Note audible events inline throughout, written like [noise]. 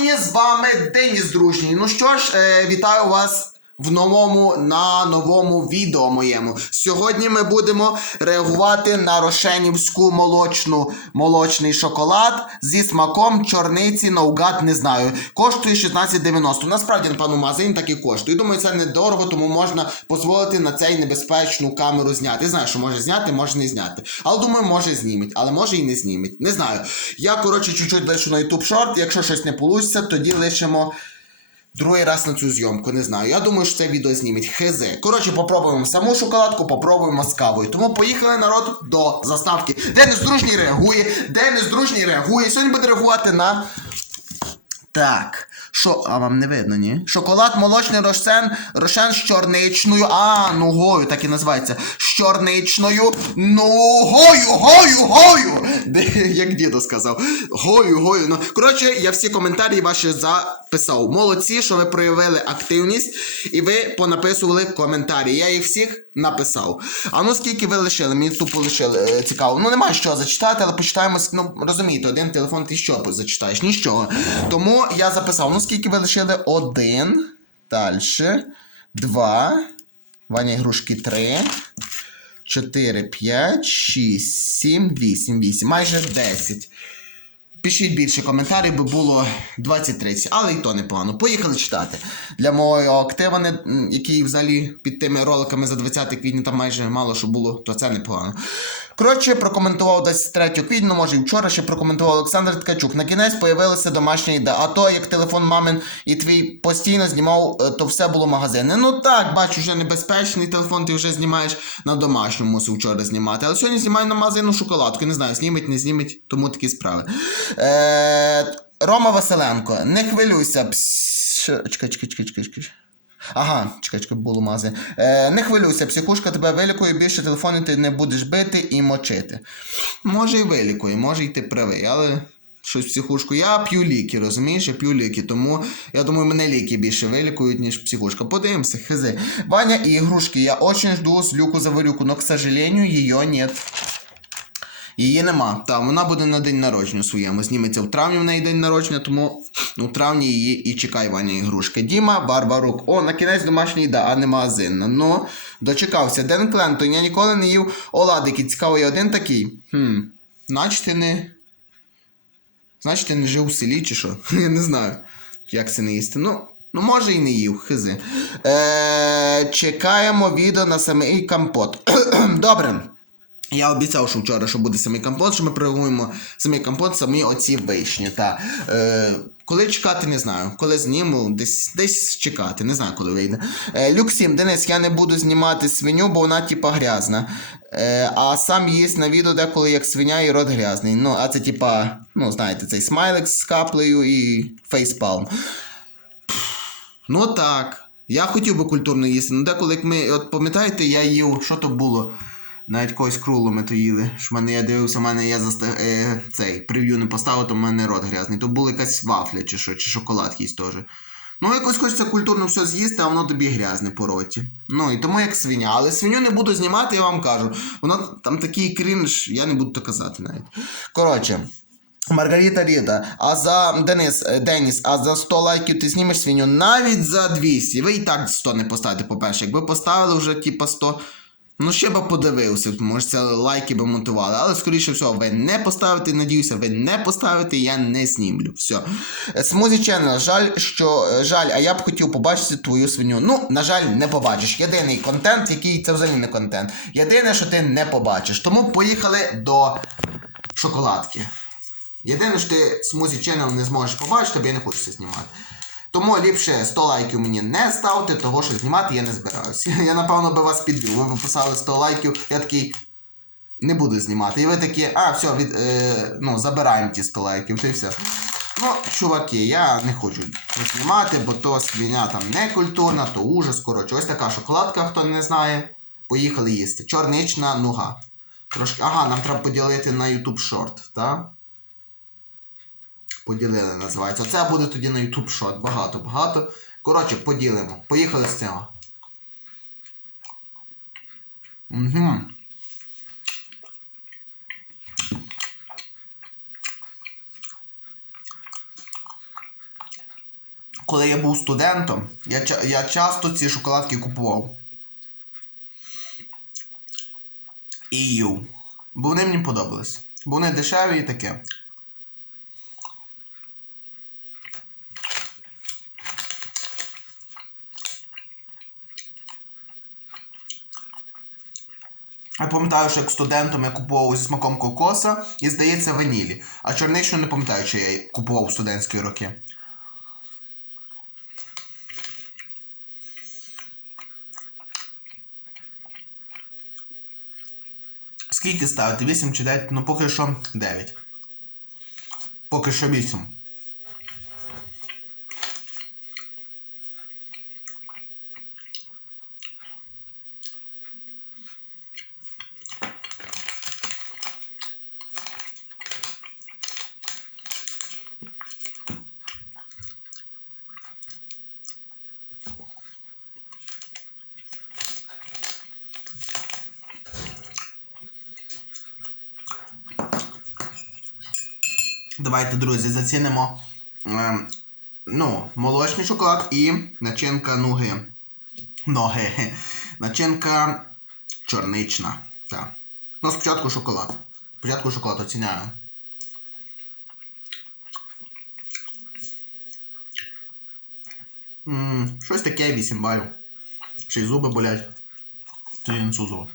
дружні, з вами Деніс Дружній. Ну що ж, е, вітаю вас. В новому на новому відео моєму. Сьогодні ми будемо реагувати на рошенівську молочну молочний шоколад зі смаком чорниці наугад не знаю. Коштує 16,90. Насправді, напевно, магазин так і коштує. Думаю, це недорого, тому можна дозволити на цей небезпечну камеру зняти. Знаю, що може зняти, може не зняти. Але думаю, може знімуть, але може і не знімуть. Не знаю. Я, коротше, чуть-чуть лишу на YouTube шорт. Якщо щось не вийде, тоді лишимо. Другий раз на цю зйомку, не знаю. Я думаю, що це відео зніміть. Хз. Коротше, попробуємо саму шоколадку, попробуємо з кавою. Тому поїхали народ до заставки. Денис Дружній реагує. Денис Дружній реагує. Сьогодні буде реагувати на. Так. Що, а вам не видно, ні? Шоколад молочний рошен, рошен з чорничною. А, нугою, так і називається. З чорничною. Нугою, гою, гою. Де, як дідо сказав. Гою, гою. Ну, коротше, я всі коментарі ваші записав. Молодці, що ви проявили активність і ви понаписували коментарі. Я їх всіх написав. А ну скільки ви лишили? Мені тупо лишили е, цікаво. Ну немає що зачитати, але почитаємо. Ну розумієте, один телефон ти що зачитаєш? Нічого. Тому я записав. Ну скільки ви лишили? Один. Далі. Два. Ваня ігрушки три. 4, 5, 6, 7, 8, 8. Майже 10. Пишіть більше коментарів, бо було 20-30, але і то непогано. Поїхали читати. Для мого актива, який взагалі під тими роликами за 20 квітня там майже мало що було, то це непогано. Коротше, прокоментував 23 квітня, може і вчора ще прокоментував Олександр Ткачук. На кінець появилася домашня їда. А то, як телефон мамин і твій постійно знімав, е, то все було магазини. Ну так, бачу, вже небезпечний телефон, ти вже знімаєш на домашньому, мусив вчора знімати. Але сьогодні знімаю на магазину шоколадку. Не знаю, знімить, не знімить, тому такі справи. Е, Рома Василенко, не хвилюйся. Чекай, чекай, чекай, чекай, чекай. Ага, чекай, чекай, було мази. Е, не хвилюйся, психушка тебе вилікує, більше телефони ти не будеш бити і мочити. Може і вилікує, може й ти правий, але щось психушку. Я п'ю ліки, розумієш? Я п'ю ліки, тому я думаю, мене ліки більше вилікують, ніж психушка. Подивимося, хизи. Ваня і ігрушки. Я очень жду злюку заварюку, но, к сожалению, її нет. Її нема. Та вона буде на день народження своєму. Зніметься в травні в неї день народження, тому у травні її і чекай Ваня ігрушка. Діма Барбарук. О, на кінець домашній їда, а не магазинна. Ну, дочекався. Ден Клентон, я ніколи не їв оладики. Цікаво, є один такий. Хм. Значить, ти не. Значить, ти не жив у селі чи що? [laughs] Я не знаю, як це не їсти. Ну. Ну, може і не їв, хизи. Е, чекаємо відео на самий компот. [clears throat] Добре. Я обіцяв, що вчора, що буде самий компот, що ми пригуємо самий компот, самі оці вишні. Та, е, коли чекати, не знаю. Коли зніму, десь десь чекати, не знаю, коли вийде. Е, Люксім, Денис, я не буду знімати свиню, бо вона типа грязна. Е, а сам їсть на відео деколи як свиня і рот грязний. Ну, а це типа, ну, знаєте, цей смайлик з каплею і фейспалм. Ну так. Я хотів би культурно їсти. Ну деколи, як ми, от пам'ятаєте, я їв, що то було? Навіть когось крулу ми то їли. Що в мене я дивився, в мене я заста... е, цей прев'ю не поставив, то в мене рот грязний. То була якась вафля чи що, чи шоколад якийсь теж. Ну, якось хочеться культурно все з'їсти, а воно тобі грязне по роті. Ну і тому як свиня. Але свиню не буду знімати, я вам кажу. Воно там такий крінж, я не буду то казати навіть. Коротше. Маргарита Ріда, а за Денис, е, Деніс, а за 100 лайків ти знімеш свиню навіть за 200. Ви і так 100 не поставите, по-перше. Якби поставили вже типа 100, ну ще би подивився, може це лайки би монтували. Але скоріше всього, ви не поставите, надіюся, ви не поставите, я не знімлю. Все. Смузі Channel, жаль, що е, жаль, а я б хотів побачити твою свиню. Ну, на жаль, не побачиш. Єдиний контент, який це взагалі не контент. Єдине, що ти не побачиш. Тому поїхали до шоколадки. Єдине, що ти смузі Channel не зможеш побачити, бо я не хочу це знімати. Тому ліпше 100 лайків мені не ставте, того що знімати я не збираюся. [laughs] Я напевно би вас підвів. Ви б писали 100 лайків, я такий не буду знімати. І ви такі, а, все, від, е, ну, забираємо ті 100 лайків, то і все. Ну, чуваки, я не хочу знімати, бо то свиня там не культурна, то ужас. Коротше, ось така шоколадка, хто не знає. Поїхали їсти. Чорнична нуга. Трошки, ага, нам треба поділити на YouTube Short, так? Поділили, називається. Оце буде тоді на YouTube Short. Багато, багато. Коротше, поділимо. Поїхали з цього. Угу. коли я був студентом, я, я часто ці шоколадки купував. І. Бо вони мені подобались. Бо вони дешеві і таке. Я пам'ятаю, що як студентом я купував зі смаком кокоса і, здається, ванілі. А чорничну не пам'ятаю, чи я купував у студентські роки. Скільки ставити? 8 чи 9? Ну поки що 9. Поки що 8. Давайте, друзі, зацінимо е, ну, молочний шоколад і начинка ноги. Ноги. Начинка чорнична. Так. Ну, спочатку шоколад. Спочатку шоколад оціняю. Щось таке 8 балів. Ще й зуби болять. Це інсузово.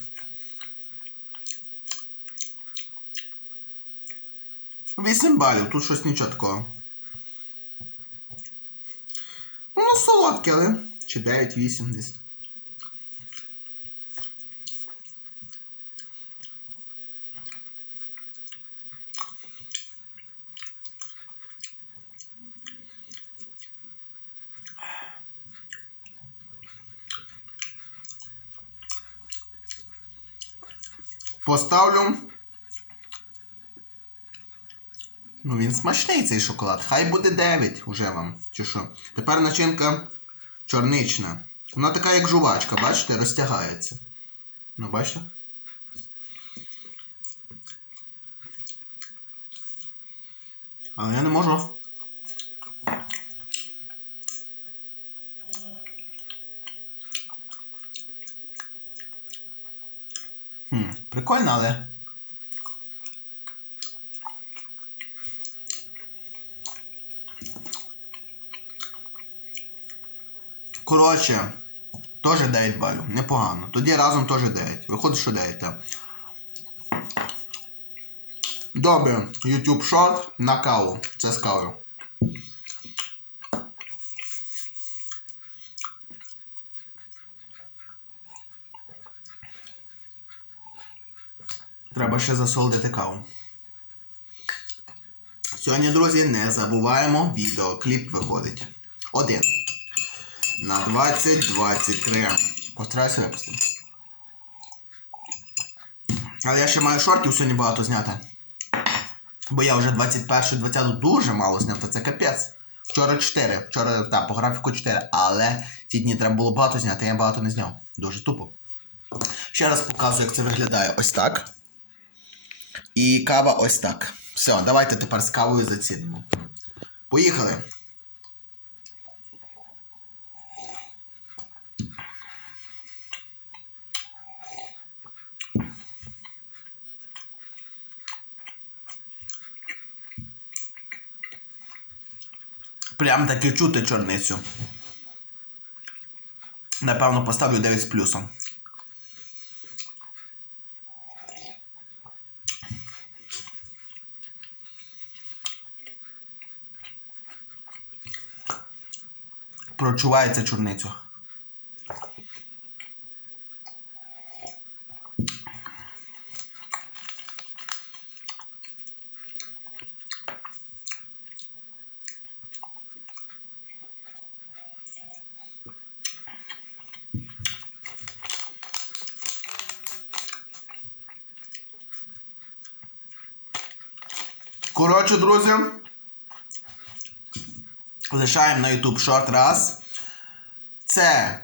Вісім балів, тут щось нічого такого. Ну, солодке, але. Чи 9-8 десь. Поставлю Ну, він смачний цей шоколад. Хай буде 9 уже вам. Чи що? Тепер начинка чорнична. Вона така, як жувачка, бачите, розтягається. Ну, бачите? Але я не можу. Хм, прикольно, але. Коротше, теж 9 балів. Непогано. Тоді разом теж 9. Виходить, що 9, так. Добре, YouTube Short на каву. Це з кавою. Треба ще засолодити каву. Сьогодні, друзі, не забуваємо, відеокліп виходить. Один. На 20-23. Постараюся випустити. Але я ще маю шортів сьогодні багато зняти. Бо я вже 21-20 дуже мало зняв, то це капець. Вчора 4. Вчора, так, по графіку 4. Але ці дні треба було багато зняти, я багато не зняв. Дуже тупо. Ще раз показую, як це виглядає ось так. І кава ось так. Все, давайте тепер з кавою зацінимо. Поїхали! Прям таки чути чорницю. Напевно, поставлю 9 з плюсом. Прочувається чорницю. Коротше, друзі. Лишаємо на YouTube шорт раз. Це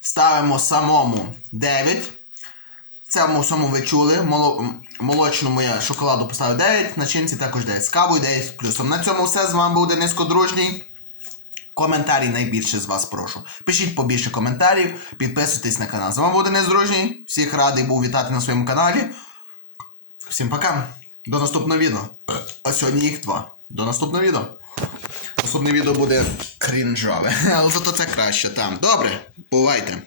ставимо самому 9. Цьому самому ви чули. Молочному я шоколаду поставив 9, начинці також 9. З кавою 9 з плюсом. На цьому все. З вами був Денис Кодружній. Коментарі найбільше з вас прошу. Пишіть побільше коментарів, підписуйтесь на канал. З вами буде Нездружній. Всіх радий був вітати на своєму каналі. Всім пока. До наступного відео. А сьогодні їх два. До наступного відео. Наступне відео буде крінжове. [laughs] Але зато це краще там. Добре, бувайте.